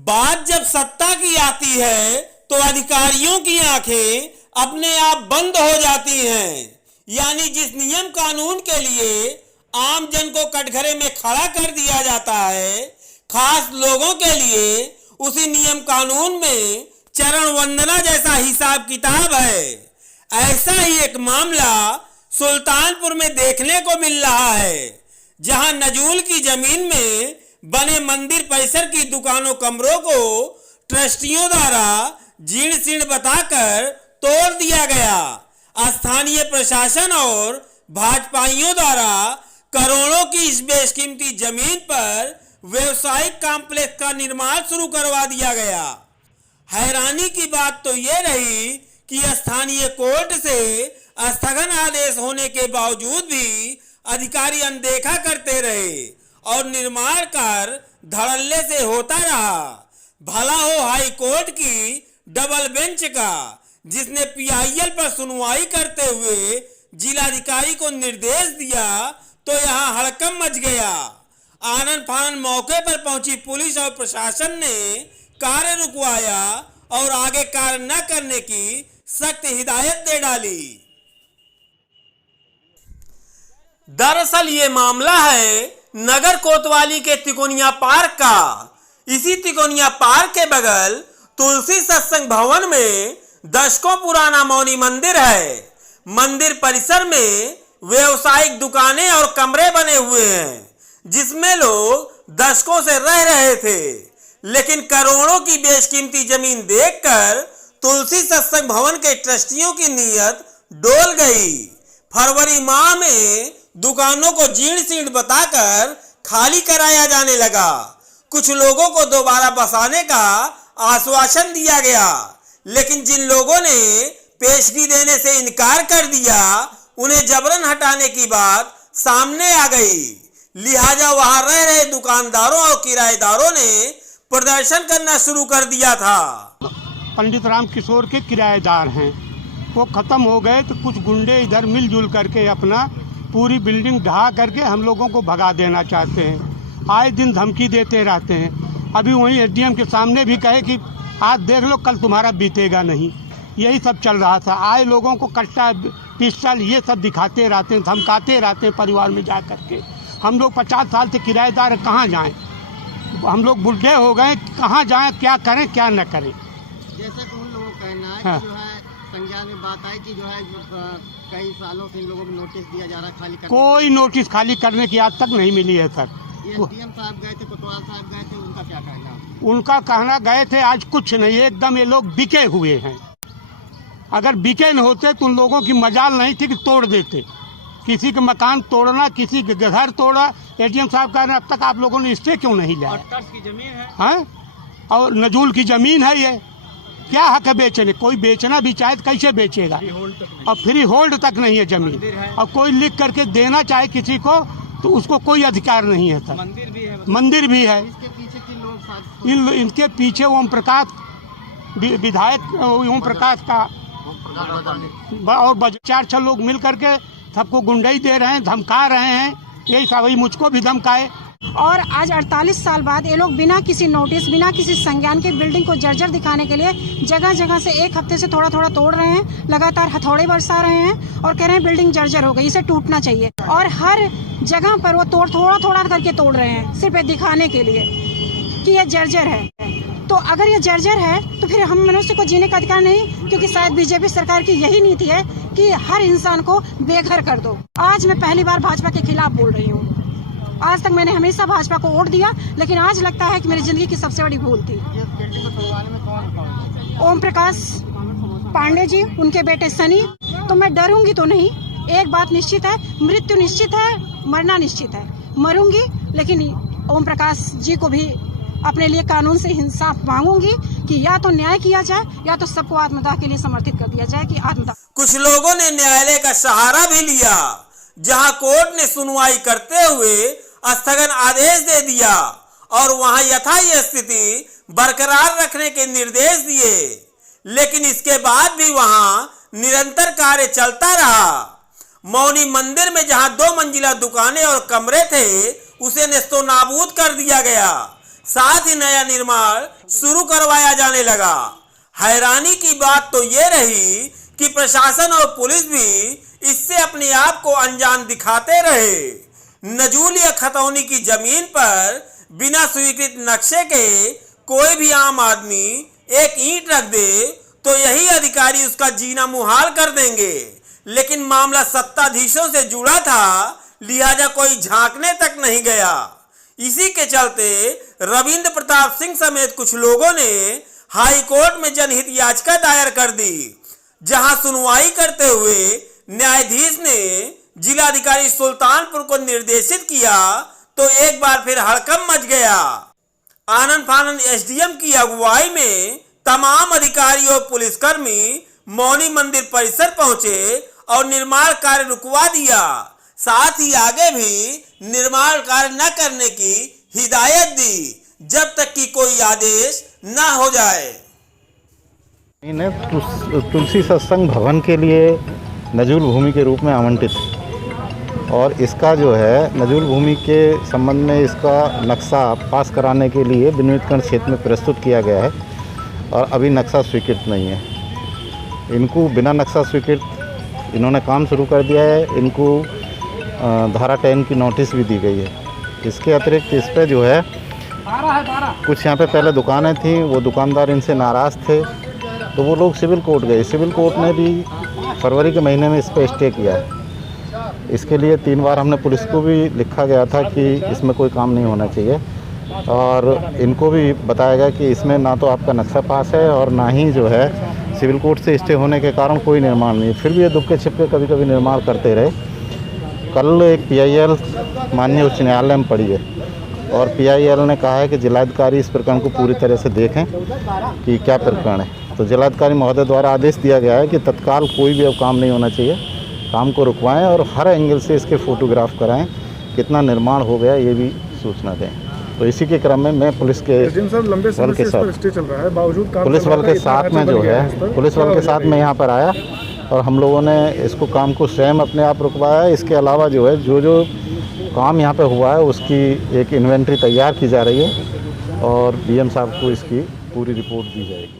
बात जब सत्ता की आती है तो अधिकारियों की आंखें अपने आप बंद हो जाती हैं। यानी जिस नियम कानून के लिए आम जन को कटघरे में खड़ा कर दिया जाता है, खास लोगों के लिए उसी नियम कानून में चरण वंदना जैसा हिसाब किताब है। ऐसा ही एक मामला सुल्तानपुर में देखने को मिल रहा है, जहां नजूल की जमीन में बने मंदिर परिसर की दुकानों कमरों को ट्रस्टियों द्वारा जीर्ण शीर्ण बताकर तोड़ दिया गया। स्थानीय प्रशासन और भाजपाइयों द्वारा करोड़ों की इस बेशकीमती जमीन पर व्यवसायिक कॉम्प्लेक्स का निर्माण शुरू करवा दिया गया। हैरानी की बात तो ये रही कि स्थानीय कोर्ट से स्थगन आदेश होने के बावजूद भी अधिकारी अनदेखा करते रहे और निर्माण कार्य धड़ल्ले से होता रहा। भला हो हाई कोर्ट की डबल बेंच का, जिसने पीआईएल पर सुनवाई करते हुए जिलाधिकारी को निर्देश दिया, तो यहाँ हड़कंप मच गया। आनन फानन मौके पर पहुंची पुलिस और प्रशासन ने कार्य रुकवाया और आगे कार्य न करने की सख्त हिदायत दे डाली। दरअसल ये मामला है नगर कोतवाली के तिकोनिया पार्क का। इसी तिकोनिया पार्क के बगल तुलसी सत्संग भवन में दशकों पुराना मौनी मंदिर है। मंदिर परिसर में व्यवसायिक दुकानें और कमरे बने हुए हैं, जिसमें लोग दशकों से रह रहे थे। लेकिन करोड़ों की बेशकीमती जमीन देखकर तुलसी सत्संग भवन के ट्रस्टियों की नीयत डोल गई। फरवरी माह में दुकानों को जीर्ण शीर्ण बताकर खाली कराया जाने लगा। कुछ लोगों को दोबारा बसाने का आश्वासन दिया गया, लेकिन जिन लोगों ने पेशगी देने से इनकार कर दिया, उन्हें जबरन हटाने की बात सामने आ गई। लिहाजा वहां रह रहे दुकानदारों और किराएदारों ने प्रदर्शन करना शुरू कर दिया था। पंडित राम किशोर के किराएदार हैं, वो खत्म हो गए तो कुछ गुंडे इधर मिलजुल करके अपना पूरी बिल्डिंग ढहा करके हम लोगों को भगा देना चाहते हैं। आए दिन धमकी देते रहते हैं। अभी वहीं एसडीएम के सामने भी कहे कि आज देख लो, कल तुम्हारा बीतेगा नहीं। यही सब चल रहा था। आए लोगों को कट्टा पिस्टल ये सब दिखाते रहते हैं, धमकाते रहते हैं परिवार में जा करके। हम लोग 50 साल से किराएदार कहाँ जाएं? हम लोग बुढ़े हो गए, कहाँ जाएं, क्या करें क्या न करें। जैसा कि उन लोगों का कहना है हाँ। कि जो है संज्ञान में बात आई कि जो है कई सालों से इन लोगों को नोटिस दिया जा रहा है खाली करने। कोई नोटिस खाली करने की आज तक नहीं मिली है सर। एसडीएम साहब गए थे, कोतवाल साहब गए थे, उनका क्या कहना? उनका कहना गए थे, आज कुछ नहीं, एकदम ये लोग बिके हुए हैं। अगर बिके न होते तो उन लोगों की मजाल नहीं थी कि तोड़ देते। किसी के मकान तोड़ना, किसी के घर तोड़ा। एडीएम साहब कह रहे हैं अब तक आप लोगों ने स्टे क्यों नहीं लिया? की जमीन है हाँ? और नजूल की जमीन है, ये क्या हक है बेचने? कोई बेचना भी चाहे तो कैसे बेचेगा? और फ्री होल्ड तक नहीं है जमीन। और कोई लिख करके देना चाहे किसी को तो उसको कोई अधिकार नहीं है सर। मंदिर भी है। इसके पीछे के लोग इनके पीछे ओम प्रकाश विधायक, ओम प्रकाश का और 4-6 लोग मिल करके सबको गुंडई दे रहे हैं, धमका रहे हैं। यही सब मुझको भी धमकाए। और आज 48 साल बाद ये लोग बिना किसी नोटिस, बिना किसी संज्ञान के बिल्डिंग को जर्जर दिखाने के लिए जगह जगह से एक हफ्ते से थोड़ा थोड़ा तोड़ रहे हैं। लगातार हथौड़े बरसा रहे हैं और कह रहे हैं बिल्डिंग जर्जर हो गई, इसे टूटना चाहिए। और हर जगह पर वो थोड़ा थोड़ा करके तोड़ रहे हैं, सिर्फ दिखाने के लिए कि ये जर्जर है। तो अगर ये जर्जर है तो फिर हम मनुष्य को जीने का अधिकार नहीं, क्योंकि शायद बीजेपी सरकार की यही नीति है कि हर इंसान को बेघर कर दो। आज मैं पहली बार भाजपा के खिलाफ बोल रही हूँ। आज तक मैंने हमेशा भाजपा को वोट दिया, लेकिन आज लगता है कि मेरी जिंदगी की सबसे बड़ी भूल थी। ओम प्रकाश पांडे जी, उनके बेटे सनी। तो मैं डरूंगी तो नहीं, एक बात निश्चित है, मृत्यु निश्चित है, मरना निश्चित है। मरूंगी, लेकिन ओम प्रकाश जी को भी अपने लिए कानून से इंसाफ मांगूंगी कि या तो न्याय किया जाए या तो सबको आत्मदाह के लिए समर्थित कर दिया जाए कि आत्मदाह। कुछ लोगों ने न्यायालय का सहारा भी लिया, जहां कोर्ट ने सुनवाई करते हुए स्थगन आदेश दे दिया और वहां यथायथ स्थिति बरकरार रखने के निर्देश दिए। लेकिन इसके बाद भी वहां निरंतर कार्य चलता रहा। मौनी मंदिर में जहां 2 मंजिला दुकानें और कमरे थे, उसे नेस्तो नाबूद कर दिया गया। साथ ही नया निर्माण शुरू करवाया जाने लगा। हैरानी की बात तो ये रही कि प्रशासन और पुलिस भी इससे अपने आप को अनजान दिखाते रहे। नजूल या खतौनी की जमीन पर बिना स्वीकृत नक्शे के कोई भी आम आदमी एक ईंट रख दे तो यही अधिकारी उसका जीना मुहाल कर देंगे। लेकिन मामला सत्ताधीशों से जुड़ा था, लिहाजा कोई झांकने तक नहीं गया। इसी के चलते रविंद्र प्रताप सिंह समेत कुछ लोगों ने हाई कोर्ट में जनहित याचिका दायर कर दी, जहां सुनवाई करते हुए न्यायाधीश ने जिलाधिकारी सुल्तानपुर को निर्देशित किया तो एक बार फिर हड़कंप मच गया। आनंद फानंद एसडीएम की अगुवाई में तमाम अधिकारी और पुलिसकर्मी मौनी मंदिर परिसर पहुंचे और निर्माण कार्य रुकवा दिया। साथ ही आगे भी निर्माण कार्य न करने की हिदायत दी जब तक कि कोई आदेश न हो जाए। इन्हें तुलसी सत्संग भवन के लिए नजूल भूमि के रूप में आवंटित है और इसका जो है नजूल भूमि के संबंध में इसका नक्शा पास कराने के लिए विनिर्मितकरण क्षेत्र में प्रस्तुत किया गया है और अभी नक्शा स्वीकृत नहीं है। इनको बिना नक्शा स्वीकृत इन्होंने काम शुरू कर दिया है। इनको धारा 10 की नोटिस भी दी गई है। इसके अतिरिक्त इस पर जो है कुछ यहाँ पे पहले दुकानें थी, वो दुकानदार इनसे नाराज़ थे तो वो लोग सिविल कोर्ट गए। सिविल कोर्ट ने भी फरवरी के महीने में इस पर स्टे किया है। इसके लिए 3 बार हमने पुलिस को भी लिखा गया था कि इसमें कोई काम नहीं होना चाहिए और इनको भी बताया गया कि इसमें ना तो आपका नक्शा पास है और ना ही जो है सिविल कोर्ट से स्टे होने के कारण कोई निर्माण नहीं। फिर भी ये दुख के छिपके कभी कभी निर्माण करते रहे। कल एक PIL माननीय उच्च न्यायालय में पड़ी है और PIL ने कहा है कि जिलाधिकारी इस प्रकरण को पूरी तरह से देखें कि क्या प्रकरण है। तो जिलाधिकारी महोदय द्वारा आदेश दिया गया है कि तत्काल कोई भी अब काम नहीं होना चाहिए, काम को रुकवाएं और हर एंगल से इसके फोटोग्राफ कराएं, कितना निर्माण हो गया ये भी सूचना दें। तो इसी के क्रम में मैं पुलिस के बल के साथ पुलिस बल के साथ में जो है पुलिस बल के साथ मैं यहाँ पर आया और हम लोगों ने इसको काम को स्वयं अपने आप रुकवाया। इसके अलावा जो है जो काम यहाँ पे हुआ है उसकी एक इन्वेंट्री तैयार की जा रही है और DM साहब को इसकी पूरी रिपोर्ट दी जाएगी।